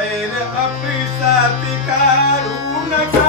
Puede apisar picar una cara.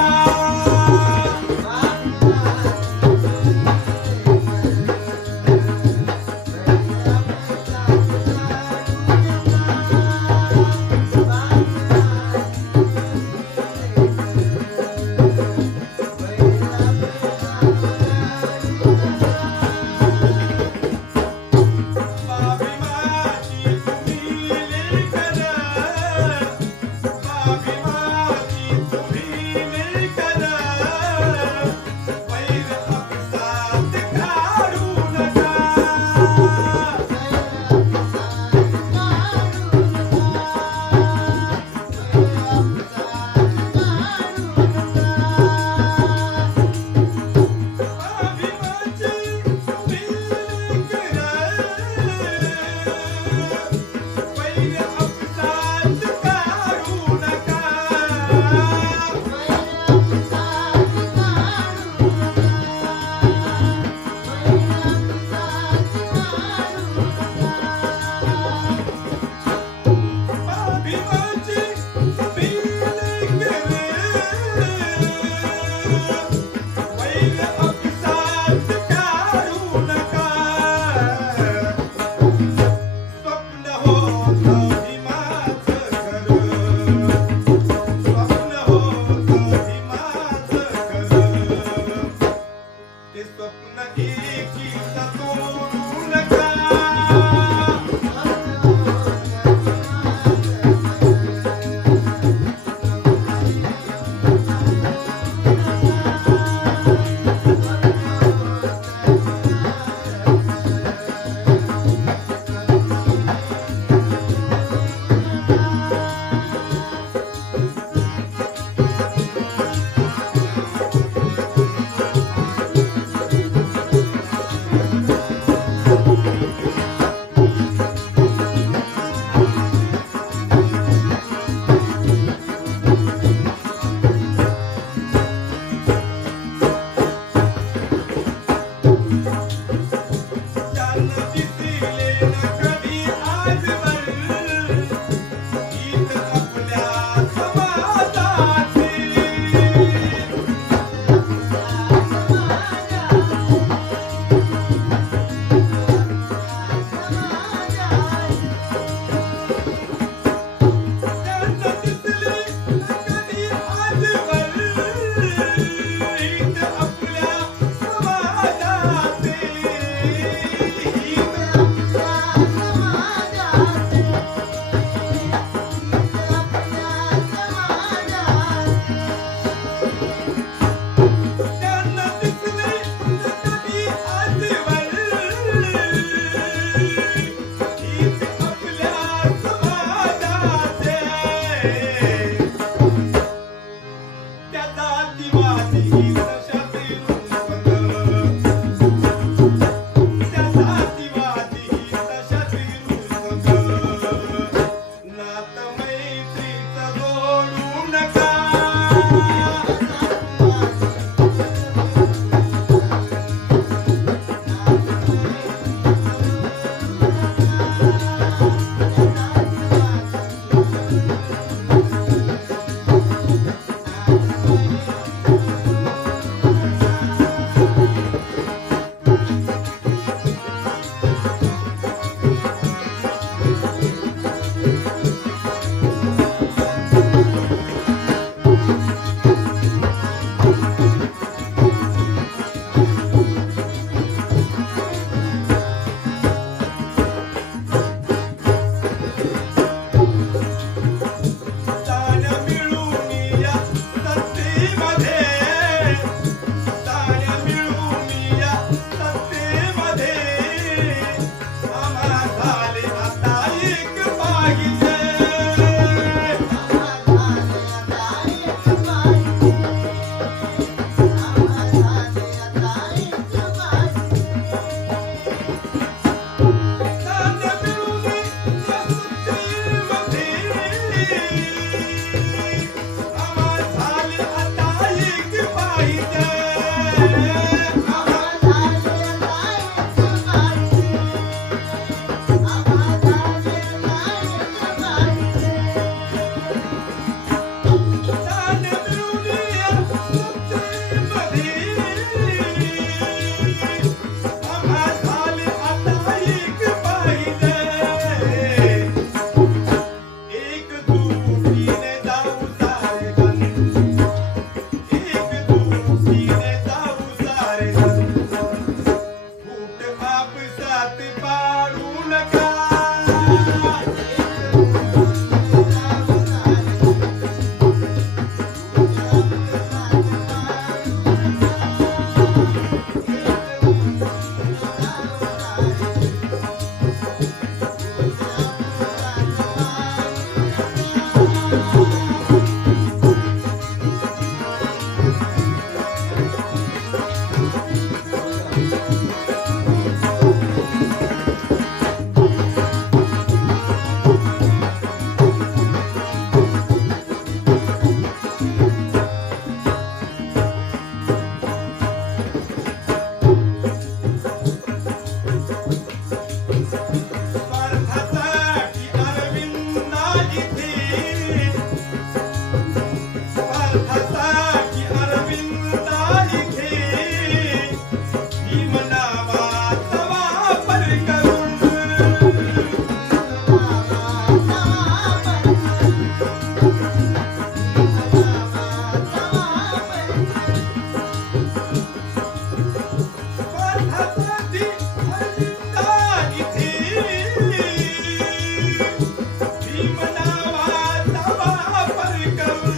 भीमलावा ताबा पर करू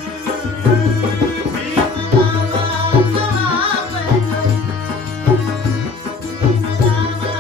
भीमलावा नामापन भीमलावा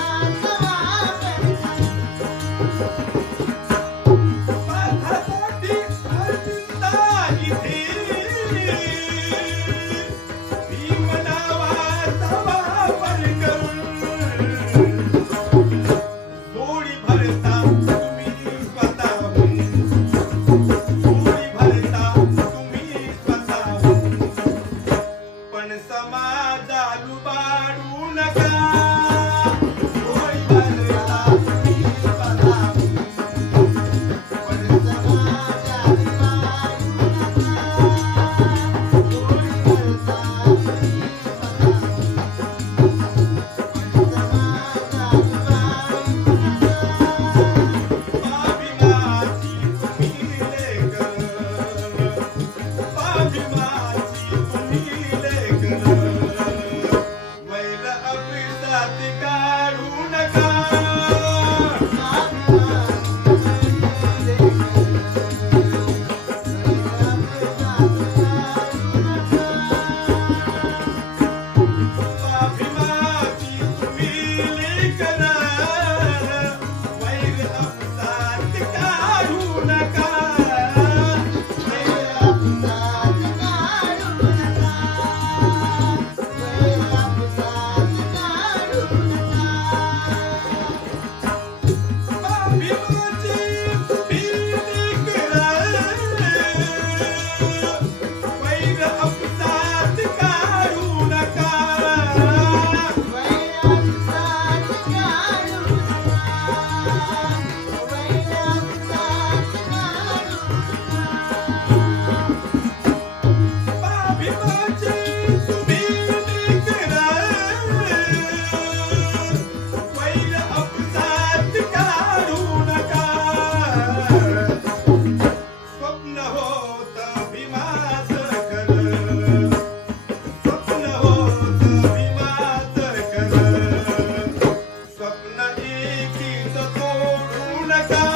नका